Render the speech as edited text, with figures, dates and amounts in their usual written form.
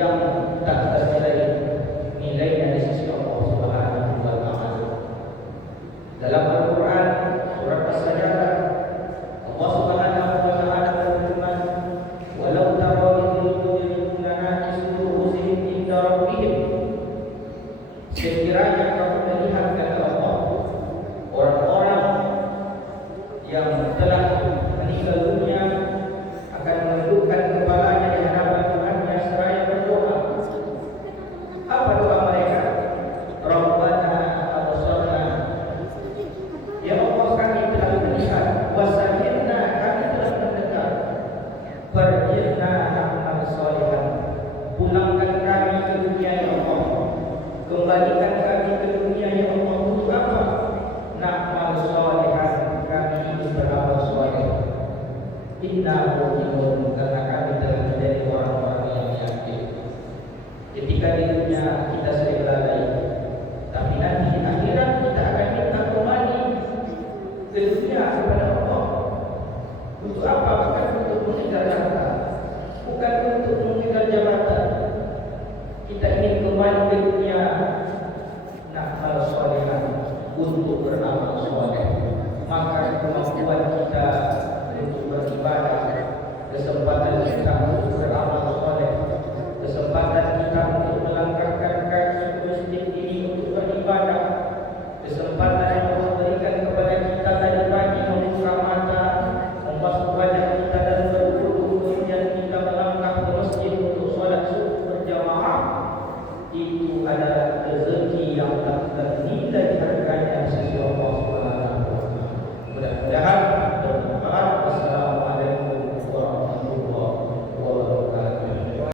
yang tak ternilai nilainya di sisi Allah Subhanahu wa taala. Dalam Al-Qur'an surat As-Sajdah Allah Subhanahu wa taala berfirman, "Walau tara idhil mujrimuna nakisu ru'usihim inda rabbihim." Sekiranya kamu melihat, kata Allah, orang-orang yang telah meninggal dunia akan menundukkan kepalanya di hadapan Tuhannya seraya berdoa. Apa doa mereka? Rabbana absarna, ya Allah, kami telah melihat, wasamina, kami telah mendengar, farjirna amal sholihan, pulangkan kami ke dunia ya Allah, kembalikan kami ke dunia ya Allah. Untuk apa? Na'mal sholihan, kami beramal soleh. Inna mu'minun, karena kami telah menjadi orang-orang yang yakin. Ketika di dunia kita sering